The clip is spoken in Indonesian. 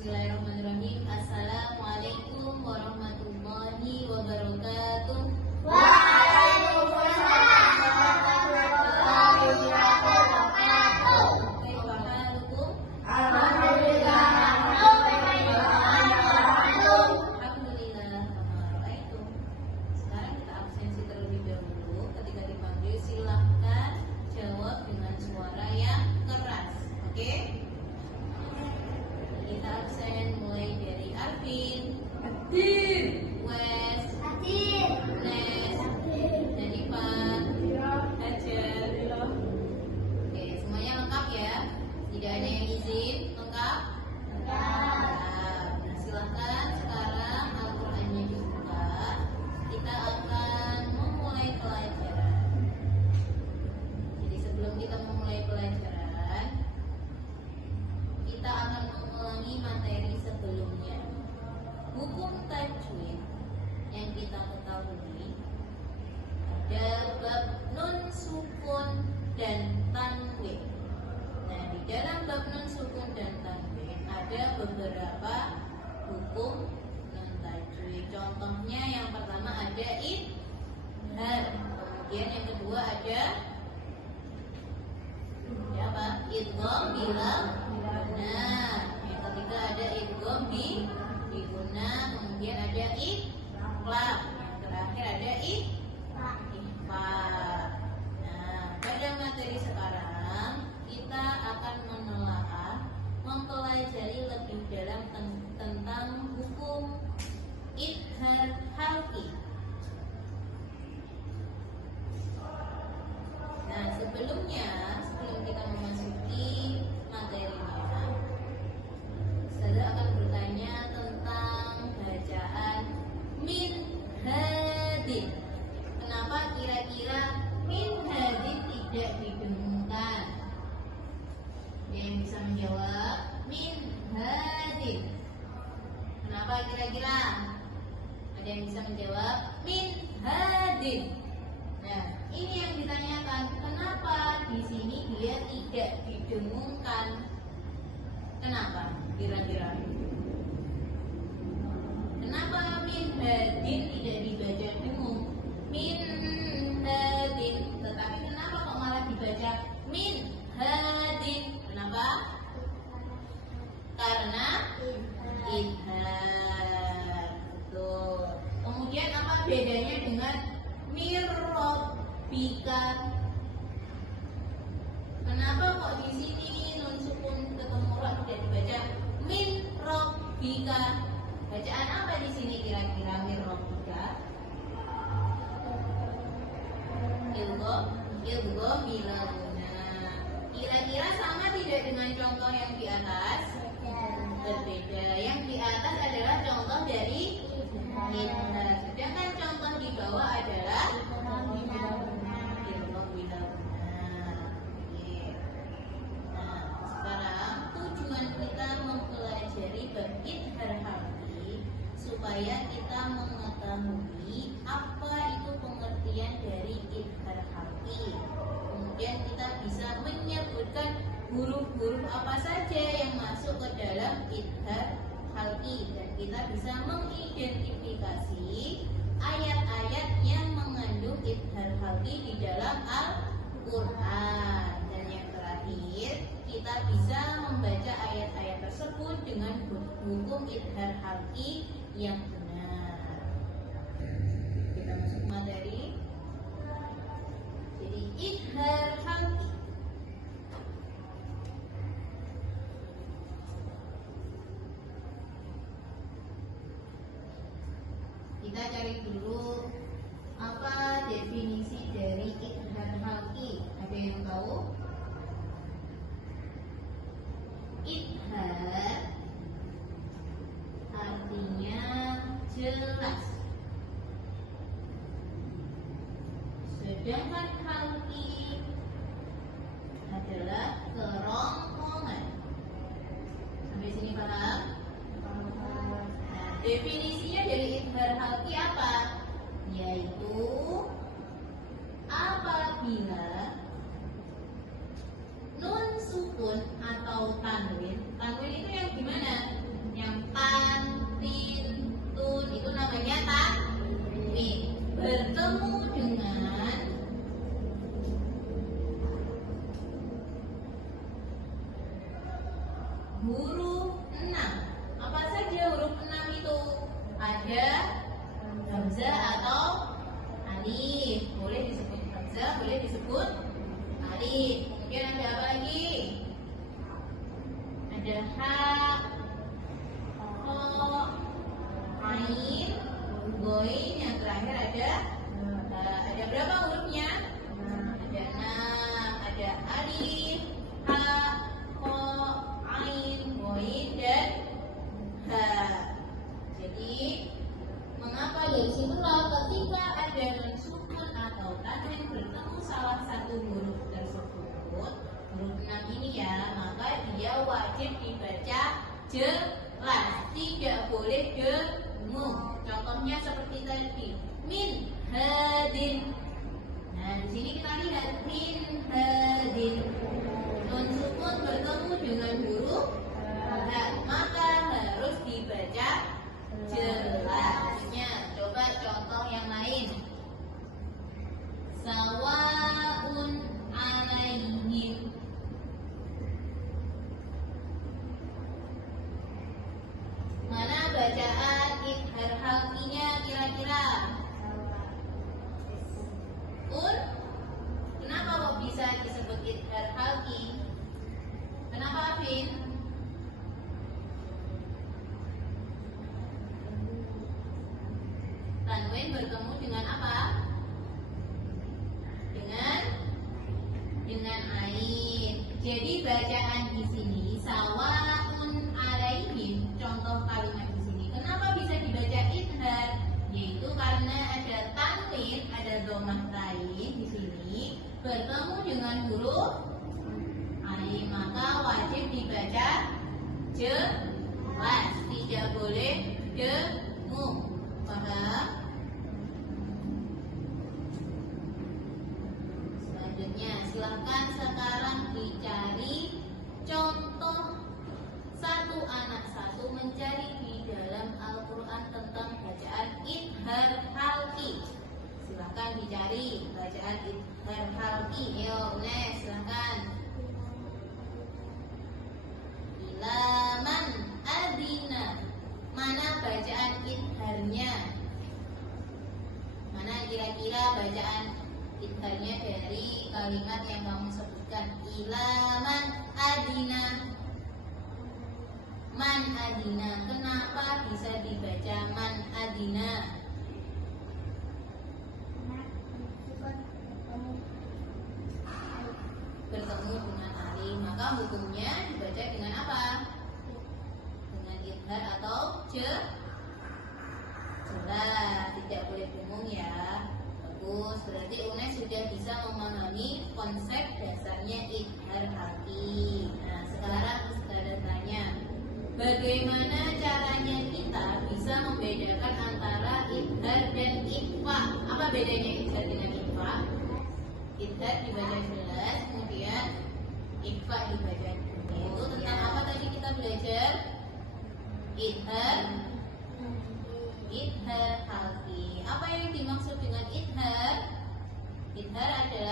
Bismillahirrahmanirrahim. Assalamualaikum warahmatullahi wabarakatuh. Waalaikumsalam warahmatullahi wabarakatuh. Kaifa halukum? Alhamdulillah. Alhamdulillah kama ra'aitum. Sekarang kita absensi terlebih dahulu. Ketika dipanggil silahkan jawab dengan suara yang keras. Oke? Kita absen mulai dari Arvin, Wes, Nes, Jennifer, Hajar. Oke, semuanya lengkap ya? Tidak ada yang izin, lengkap? Lengkap. Nah, silahkan sekarang Al-Qur'annya dibuka. Kita akan memulai pelajaran. Jadi sebelum kita memulai pelajaran, kita akan mengulangi materi sebelumnya. Hukum tajwid yang kita ketahui ada bab nun sukun dan tanwin. Nah, di dalam bab nun sukun dan tanwin ada beberapa hukum nun tajwid. Contohnya yang pertama ada idgham. Kemudian yang kedua ada apa? Idgham bila guna. Yang ketiga ada idgham bi guna. Kemudian ada iqlab. Yang terakhir ada ikhfa. Nah, pada materi sekarang kita akan menelaah, mempelajari lebih dalam tentang hukum idgham halqi. Nah, sebelum kita memasuki materinya, saya akan bertanya tentang bacaan min hadin. Kenapa kira-kira min hadin tidak didengungkan? Ada yang bisa menjawab? Min hadin. Kenapa kira-kira? Ada yang bisa menjawab? Min hadin. Nah, ini yang ditanyakan, kenapa di sini dia tidak didengungkan? Kenapa? Kira-kira. Kenapa min hadin tidak dibaca dengung? Min hadin. Tetapi kenapa kok malah dibaca min hadin? Kenapa? Karena idgham. Betul. Kemudian apa bedanya dengan mirrobbika? Kenapa kok di sini nun sukun ketemu ra tidak dibaca min robbika? Bacaan apa di sini kira-kira min robbika? Ilgo bila guna. Kira-kira sama tidak dengan contoh yang di atas? Berbeda. Yang di atas adalah contoh dari idgham. Sedangkan contoh di bawah adalah ilgo bila guna. Nah, sekarang tujuan kita mempelajari bab idgham halqi supaya kita mengetahui apa itu pengertian dari idgham halqi. Kemudian kita bisa menyebutkan huruf-huruf apa saja yang masuk ke dalam idgham halqi, dan kita bisa mengidentifikasi ayat-ayat yang mengandung idgham halqi di dalam Al-Qur'an. Dan yang terakhir, kita bisa membaca ayat-ayat tersebut dengan hukum idgham halqi yang benar. Kita masuk materi. Jadi idgham halqi. Kita cari dulu apa definisi dari idgham halqi. Ada yang tahu? Idgham artinya jelas. Sedangkan halqi adalah kerongkongan. Sampai sini paham? Nah, definisinya dari idgham halqi apa? Yaitu apabila nun sukun atau tanwin itu yang gimana? saja huruf 6 itu. Ada hamzah atau alif. Boleh disebut hamzah, boleh disebut alif. Kemudian ada apa lagi? Ada ha, ho, ain, goin. Yang terakhir ada berapa hurufnya? Ada 6. Ada alif, ha, ho, ain, goin, dan ha. Jadi mengapa disebutlah ketika ada nun sukun atau tanwin bertemu salah satu huruf tersebut, huruf 6 ini ya, maka dia wajib dibaca jelas, tidak boleh dengung. Contohnya seperti tadi, min hadin. Nah, di sini kita lihat min hadin. Nun sukun bertemu dengan huruf ha, maka harus dibaca jelasnya. Coba contoh yang lain. Sawaun alaihim. Mana bacaan idhar halqinya kira-kira? Kenapa kok bisa disebut idhar halqi? Kenapa, Afin? Tanwin bertemu dengan apa? Dengan ain. Jadi bacaan di sini sawaun alaihim. Contoh kalimat di sini. Kenapa bisa dibaca idhar? Yaitu karena ada tanwin, ada dhammah tain di sini bertemu dengan huruf ain, maka wajib dibaca jelas, tidak boleh dengung. Paham? Selanjutnya, silahkan sekarang dicari contoh satu anak satu mencari di dalam Al-Quran tentang bacaan idhar halqi. Silahkan dicari bacaan idhar halqi. Yo, Nes, silahkan. Ilaman adina. Mana bacaan idharnya? Mana kira-kira bacaan idharnya dari kalimat yang kamu sebutkan? Ilaman adina. Man adina. Kenapa bisa dibaca man adina? Bertemu dengan alif, maka hukumnya dibaca dengan apa? Dengan idhar atau jelas, tidak boleh dengung ya. Bagus, berarti UNES sudah bisa memahami konsep dasarnya idhar halqi. Nah, sekarang saya tanya, bagaimana caranya kita bisa membedakan antara idhar dan ikhfa? Apa bedanya idhar dengan ikhfa? Idhar dibaca jelas, kemudian ikhfa dibaca jelas. Itu tentang apa tadi kita belajar? Idhar halqi. Apa yang dimaksud dengan idhar? Idhar adalah